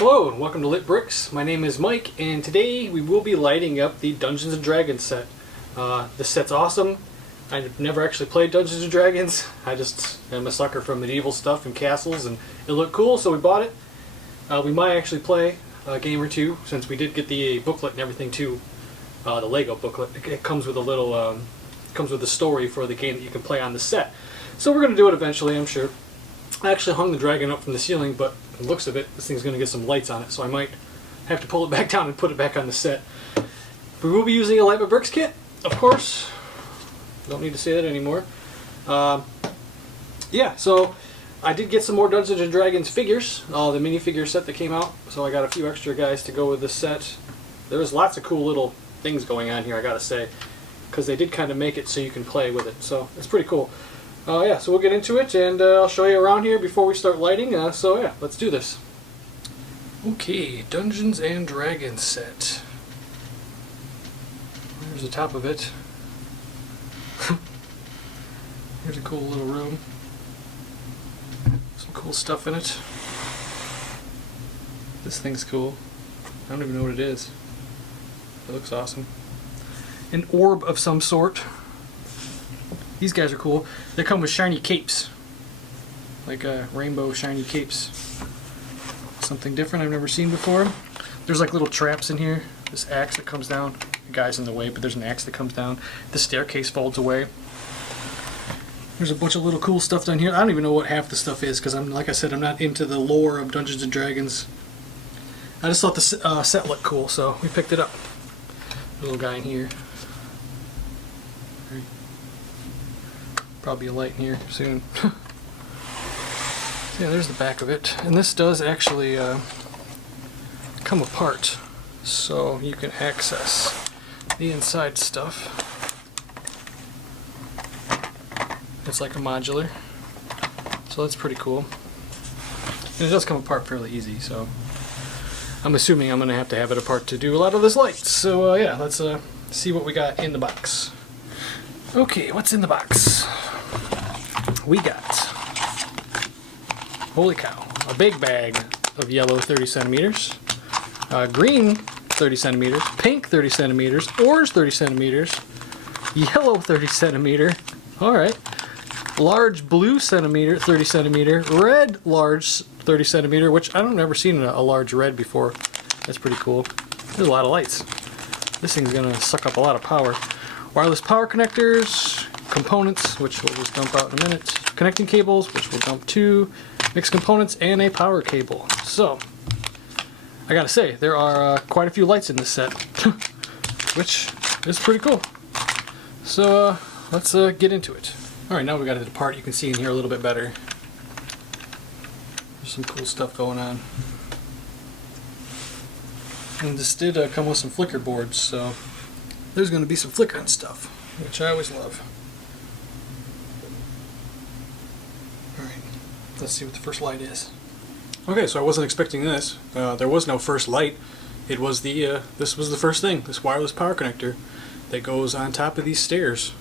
Hello and welcome to Lit Bricks. My name is Mike and today we will be lighting up the Dungeons & Dragons set. This set's awesome. I've never actually played Dungeons & Dragons. I just am a sucker for medieval stuff and castles, and it looked cool so we bought it. We might actually play a game or two since we did get the booklet and everything too. The Lego booklet. It comes with a little, comes with a story for the game that you can play on the set. So we're going to do it eventually, I'm sure. I actually hung the dragon up from the ceiling, but the looks of it, this thing's going to get some lights on it, so I might have to pull it back down and put it back on the set. We will be using a Light My Bricks kit, of course. Don't need to say that anymore. Yeah, so I did get some more Dungeons & Dragons figures, the minifigure set that came out, so I got a few extra guys to go with the set. There's lots of cool little things going on here, I gotta say, because they did kind of make it so you can play with it, so it's pretty cool. Yeah, so we'll get into it, and I'll show you around here before we start lighting, so yeah, let's do this. Okay, Dungeons & Dragons set. There's the top of it. Here's a cool little room. Some cool stuff in it. This thing's cool. I don't even know what it is. It looks awesome. An orb of some sort. These guys are cool. They come with shiny capes. Like rainbow shiny capes. Something different I've never seen before. There's like little traps in here. This axe that comes down. The guy's in the way, but there's an axe that comes down. The staircase folds away. There's a bunch of little cool stuff down here. I don't even know what half the stuff is because like I said, I'm not into the lore of Dungeons & Dragons. I just thought the set looked cool, so we picked it up. Little guy in here. Probably a light in here soon. So yeah, there's the back of it. And this does actually come apart, so you can access the inside stuff. It's like a modular, so that's pretty cool. And it does come apart fairly easy, so I'm assuming I'm going to have it apart to do a lot of this light. So yeah, let's see what we got in the box. Okay, what's in the box? We got, holy cow, a big bag of yellow 30 centimeters, green 30 centimeters, pink 30 centimeters, orange 30 centimeters, yellow 30 centimeter, alright, large blue 30 centimeter, red large 30 centimeter, which I don't ever seen a large red before. That's pretty cool. There's a lot of lights. This thing's gonna suck up a lot of power. Wireless power connectors, components, which we'll just dump out in a minute, connecting cables, which we'll dump too, mixed components, and a power cable. So, I gotta say, there are quite a few lights in this set, which is pretty cool. So, let's get into it. Alright, now we got it apart. You can see in here a little bit better. There's some cool stuff going on. And this did come with some flicker boards, so there's going to be some flickering stuff, which I always love. Alright, let's see what the first light is. Okay, so I wasn't expecting this. There was no first light. It was the, this was the first thing, this wireless power connector that goes on top of these stairs.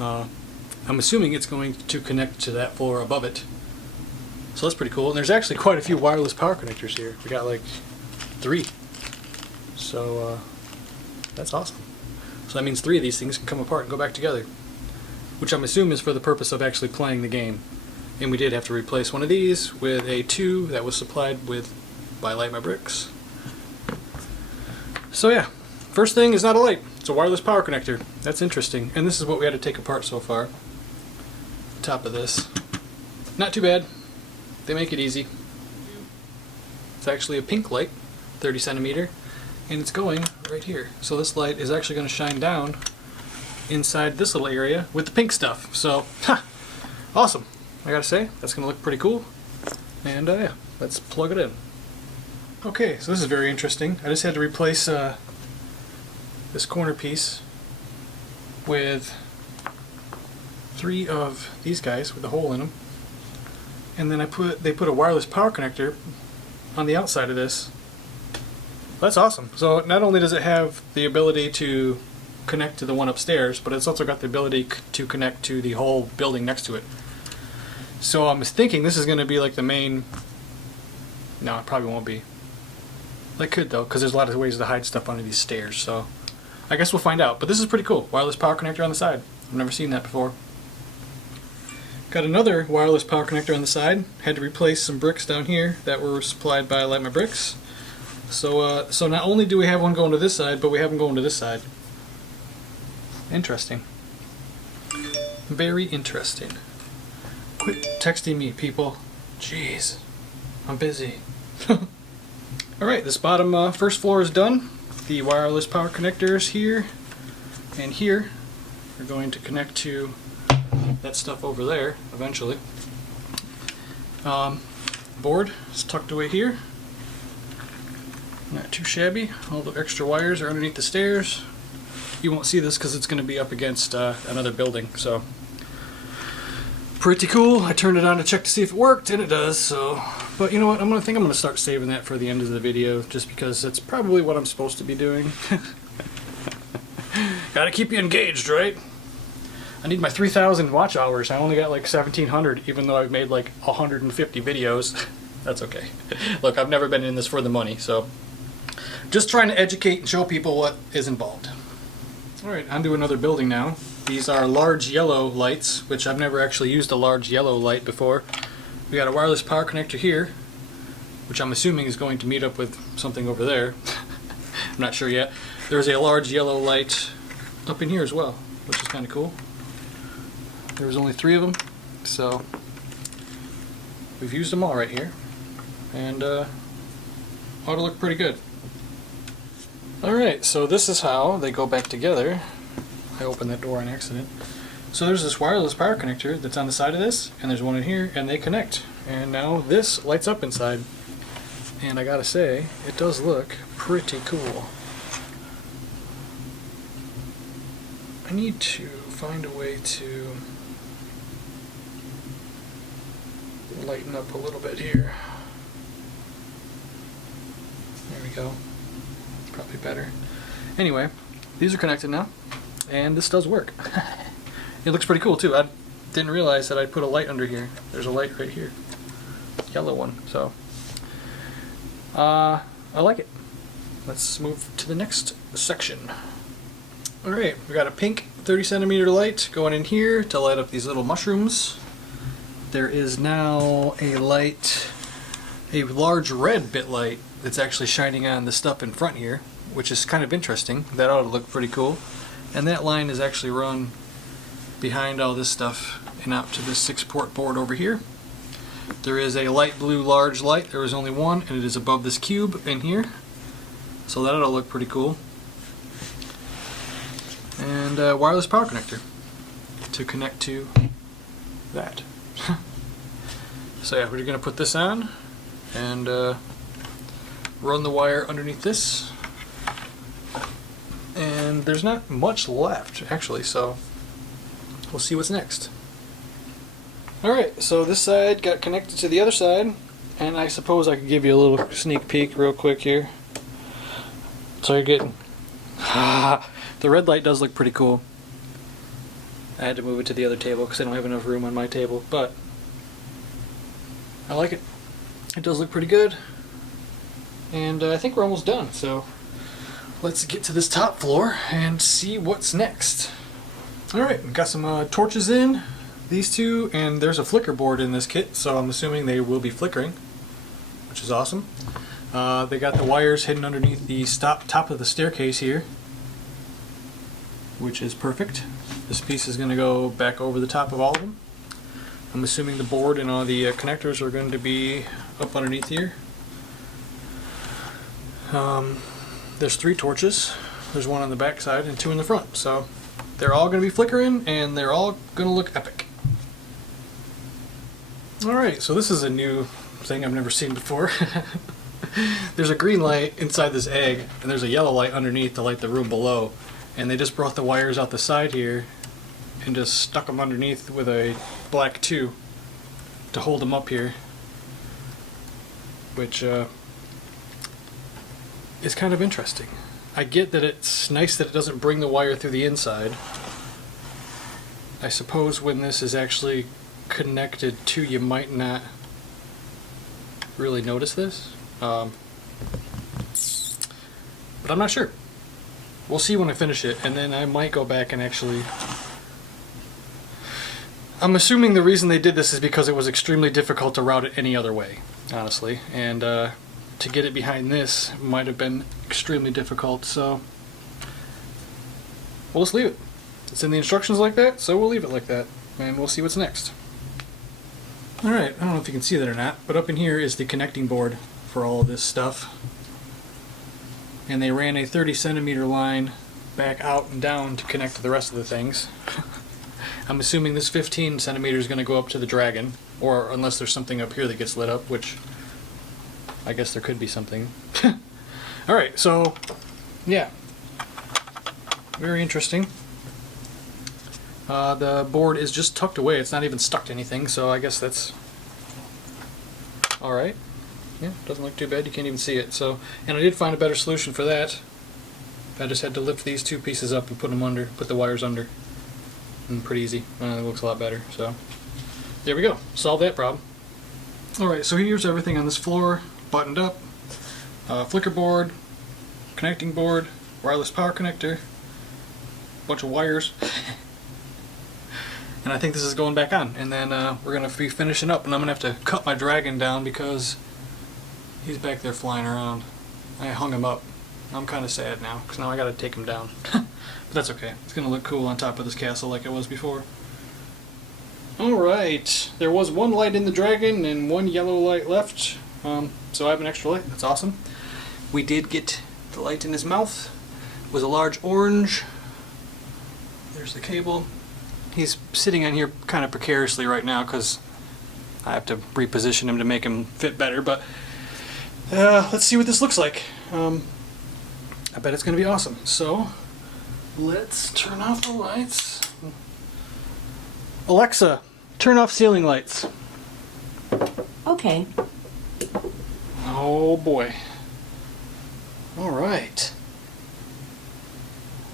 I'm assuming it's going to connect to that floor above it. So that's pretty cool. And there's actually quite a few wireless power connectors here. We got like 3. So, that's awesome. So that means 3 of these things can come apart and go back together, which I'm assuming is for the purpose of actually playing the game. And we did have to replace one of these with a 2 that was supplied with by Light My Bricks. So yeah, first thing is not a light, it's a wireless power connector. That's interesting. And this is what we had to take apart so far. The top of this. Not too bad. They make it easy. It's actually a pink light, 30 centimeter. And it's going right here. So this light is actually going to shine down inside this little area with the pink stuff. So, awesome. I gotta say, that's going to look pretty cool. And yeah, let's plug it in. Okay, so this is very interesting. I just had to replace this corner piece with 3 of these guys with a hole in them. And then they put a wireless power connector on the outside of this. That's awesome. So not only does it have the ability to connect to the one upstairs, but it's also got the ability to connect to the whole building next to it. So I'm thinking this is going to be like the main No, it probably won't be. They could though, because there's a lot of ways to hide stuff under these stairs, so I guess we'll find out. But this is pretty cool. Wireless power connector on the side. I've never seen that before. Got another wireless power connector on the side. Had to replace some bricks down here that were supplied by Light My Bricks. So not only do we have one going to this side, but we have them going to this side. Interesting. Very interesting. Quit texting me, people. Jeez. I'm busy. Alright, this bottom first floor is done. The wireless power connectors here and here are going to connect to that stuff over there eventually. Board is tucked away here. Not too shabby. All the extra wires are underneath the stairs. You won't see this because it's going to be up against another building, so pretty cool. I turned it on to check to see if it worked, and it does. So, but you know what? I'm going to start saving that for the end of the video, just because it's probably what I'm supposed to be doing. Gotta keep you engaged, right? I need my 3,000 watch hours. I only got like 1,700, even though I've made like 150 videos. That's okay. Look, I've never been in this for the money, so just trying to educate and show people what is involved. Alright, on to another building now. These are large yellow lights, which I've never actually used a large yellow light before. We got a wireless power connector here, which I'm assuming is going to meet up with something over there. I'm not sure yet. There's a large yellow light up in here as well, which is kind of cool. There's only 3 of them, so we've used them all right here, and ought to look pretty good. Alright, so this is how they go back together. I opened that door on accident. So there's this wireless power connector that's on the side of this, and there's one in here, and they connect. And now this lights up inside. And I gotta say, it does look pretty cool. I need to find a way to lighten up a little bit here. There we go. Probably better. Anyway, these are connected now, and this does work. It looks pretty cool too. I didn't realize that I put a light under here. There's a light right here. Yellow one. So I like it. Let's move to the next section. Alright, we got a pink 30 centimeter light going in here to light up these little mushrooms. There is now a light, a large red bit light that's actually shining on the stuff in front here, which is kind of interesting. That ought to look pretty cool. And that line is actually run behind all this stuff and out to this 6-port board over here. There is a light blue large light. There is only one, and it is above this cube in here. So that ought to look pretty cool. And a wireless power connector to connect to that. So yeah, we're going to put this on and run the wire underneath this. And there's not much left actually, so we'll see what's next. Alright, so this side got connected to the other side, and I suppose I could give you a little sneak peek real quick here. So you're getting the red light does look pretty cool. I had to move it to the other table because I don't have enough room on my table, but I like it. It does look pretty good. And I think we're almost done, so let's get to this top floor and see what's next. Alright, we've got some torches in, these two, and there's a flicker board in this kit, so I'm assuming they will be flickering, which is awesome. They got the wires hidden underneath the top of the staircase here, which is perfect. This piece is going to go back over the top of all of them. I'm assuming the board and all the connectors are going to be up underneath here. There's 3 torches. There's one on the back side and 2 in the front. So they're all going to be flickering, and they're all going to look epic. Alright, so this is a new thing I've never seen before. There's a green light inside this egg, and there's a yellow light underneath to light the room below. And they just brought the wires out the side here and just stuck them underneath with a black 2 to hold them up here, which is kind of interesting. I get that it's nice that it doesn't bring the wire through the inside. I suppose when this is actually connected to, you might not really notice this. But I'm not sure. We'll see when I finish it, and then I might go back and actually... I'm assuming the reason they did this is because it was extremely difficult to route it any other way, honestly. And to get it behind this might have been extremely difficult, so... We'll just leave it. It's in the instructions like that, so we'll leave it like that. And we'll see what's next. Alright, I don't know if you can see that or not, but up in here is the connecting board for all of this stuff. And they ran a 30 centimeter line back out and down to connect to the rest of the things. I'm assuming this 15 centimeter is going to go up to the Dragon, or unless there's something up here that gets lit up, which I guess there could be something. Alright, so yeah, very interesting. The board is just tucked away, it's not even stuck to anything, so I guess that's alright. Yeah, doesn't look too bad, you can't even see it. So, and I did find a better solution for that. I just had to lift these two pieces up and put them under, put the wires under. And pretty easy. It looks a lot better. So, there we go. Solved that problem. Alright, so here's everything on this floor, buttoned up. Flicker board, connecting board, wireless power connector, bunch of wires. And I think this is going back on. And then we're going to be finishing up, and I'm going to have to cut my Dragon down because he's back there flying around. I hung him up. I'm kind of sad now, because now I got to take him down. But that's okay. It's going to look cool on top of this castle like it was before. Alright, there was one light in the Dragon and one yellow light left. So I have an extra light. That's awesome. We did get the light in his mouth. It was a large orange. There's the cable. He's sitting on here kind of precariously right now because I have to reposition him to make him fit better, but let's see what this looks like. I bet it's going to be awesome. So, let's turn off the lights. Alexa, turn off ceiling lights. Okay. Oh boy. Alright.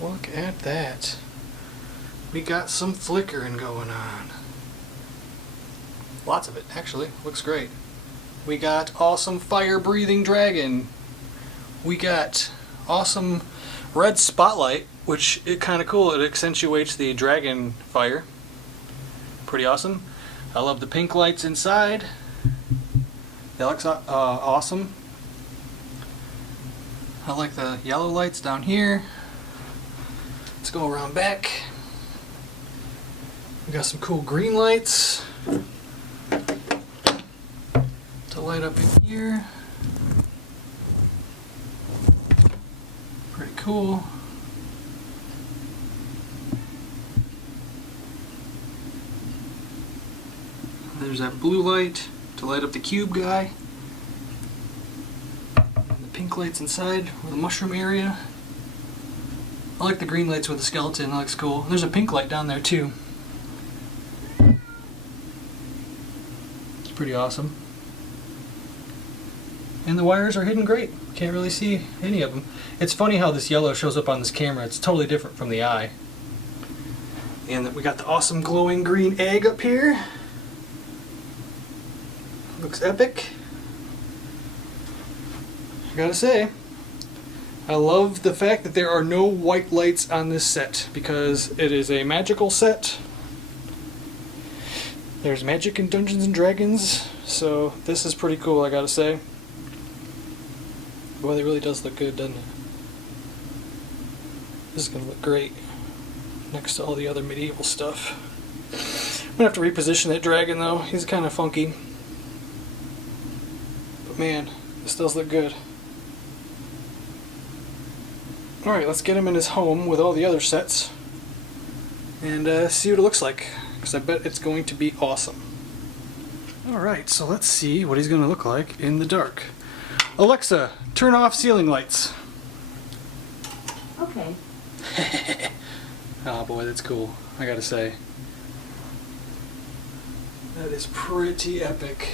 Look at that. We got some flickering going on. Lots of it, actually. Looks great. We got awesome fire-breathing Dragon. We got awesome red spotlight, which is kind of cool. It accentuates the Dragon fire. Pretty awesome. I love the pink lights inside. That looks awesome. I like the yellow lights down here. Let's go around back. We got some cool green lights to light up in here. Pretty cool. There's that blue light to light up the cube guy. And the pink lights inside with the mushroom area. I like the green lights with the skeleton, it looks cool. There's a pink light down there too. It's pretty awesome. And the wires are hidden great. Can't really see any of them. It's funny how this yellow shows up on this camera. It's totally different from the eye. And we got the awesome glowing green egg up here. Looks epic. I gotta say, I love the fact that there are no white lights on this set because it is a magical set. There's magic in Dungeons and Dragons, so this is pretty cool, I gotta say. Boy, it really does look good, doesn't it? This is gonna look great next to all the other medieval stuff. I'm gonna have to reposition that dragon though. He's kind of funky. But man, this does look good. Alright, let's get him in his home with all the other sets and see what it looks like, because I bet it's going to be awesome. Alright, so let's see what he's going to look like in the dark. Alexa, turn off ceiling lights. Okay. Oh boy, that's cool, I gotta say. That is pretty epic.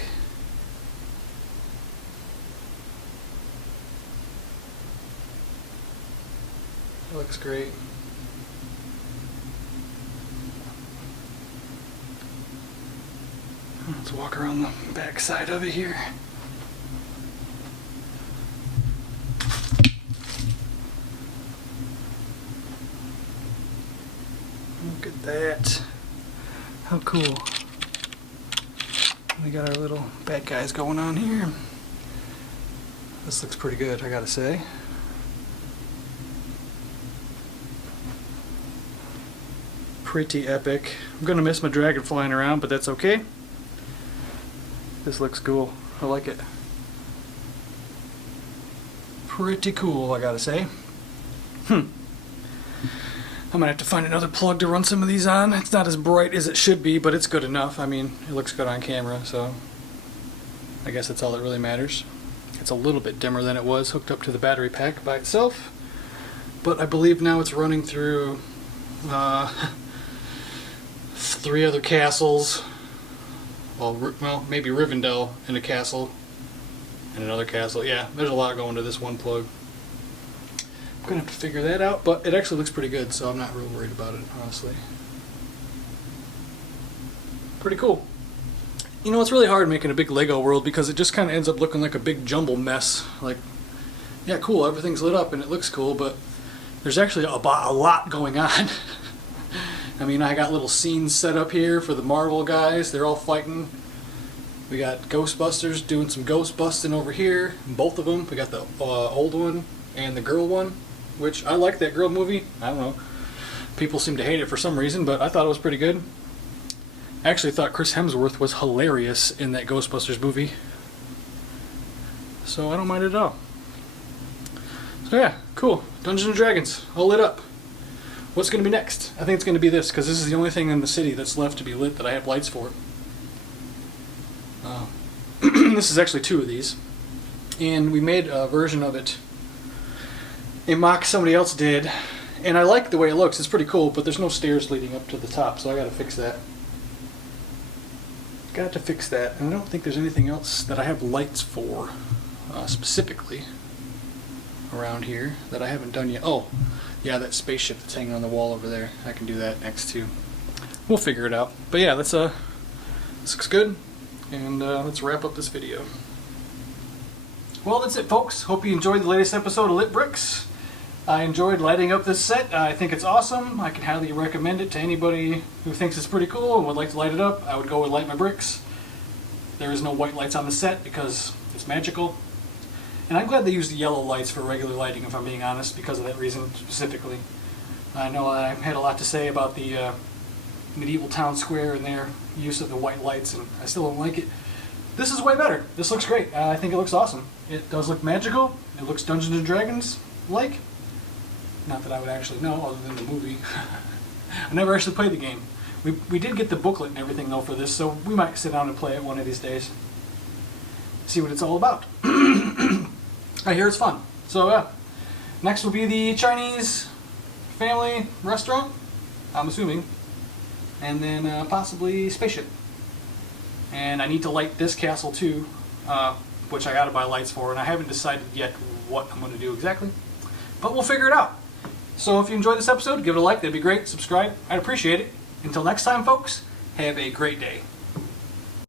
That looks great. Let's walk around the back side of it here. that. How cool. We got our little bad guys going on here. This looks pretty good, I gotta say. Pretty epic. I'm gonna miss my dragon flying around, but that's okay. This looks cool. I like it. Pretty cool, I gotta say. I'm gonna have to find another plug to run some of these on. It's not as bright as it should be, but it's good enough. I mean, it looks good on camera, so I guess that's all that really matters. It's a little bit dimmer than it was hooked up to the battery pack by itself, but I believe now it's running through 3 other castles. Well, maybe Rivendell in a castle and another castle. Yeah, there's a lot going to this one plug. I'm gonna have to figure that out, but it actually looks pretty good, so I'm not real worried about it, honestly. Pretty cool. You know, it's really hard making a big Lego world because it just kind of ends up looking like a big jumble mess. Like, yeah, cool, everything's lit up and it looks cool, but there's actually a lot going on. I mean, I got little scenes set up here for the Marvel guys. They're all fighting. We got Ghostbusters doing some ghost busting over here. Both of them. We got the old one and the girl one, which I like that girl movie. I don't know. People seem to hate it for some reason, but I thought it was pretty good. I actually thought Chris Hemsworth was hilarious in that Ghostbusters movie. So I don't mind it at all. So yeah, cool. Dungeons and Dragons, all lit up. What's going to be next? I think it's going to be this, because this is the only thing in the city that's left to be lit that I have lights for. This is actually 2 of these. And we made a version of it in mock somebody else did. And I like the way it looks. It's pretty cool, but there's no stairs leading up to the top, so I got to fix that. Got to fix that. And I don't think there's anything else that I have lights for specifically around here that I haven't done yet. Oh, yeah, that spaceship that's hanging on the wall over there. I can do that next too. We'll figure it out. But yeah, this looks good. And let's wrap up this video. Well, that's it, folks. Hope you enjoyed the latest episode of Lit Bricks. I enjoyed lighting up this set. I think it's awesome. I can highly recommend it to anybody who thinks it's pretty cool and would like to light it up. I would go and light my bricks. There is no white lights on the set because it's magical. And I'm glad they used the yellow lights for regular lighting, if I'm being honest, because of that reason specifically. I know I had a lot to say about the medieval town square and their use of the white lights, and I still don't like it. This is way better. This looks great. I think it looks awesome. It does look magical. It looks Dungeons and Dragons-like. Not that I would actually know, other than the movie. I never actually played the game. We did get the booklet and everything, though, for this, so we might sit down and play it one of these days. See what it's all about. I hear it's fun. So, yeah. Next will be the Chinese family restaurant, I'm assuming. And then possibly spaceship. And I need to light this castle too, which I gotta buy lights for, and I haven't decided yet what I'm gonna do exactly. But we'll figure it out. So if you enjoyed this episode, give it a like, that'd be great. Subscribe, I'd appreciate it. Until next time, folks, have a great day.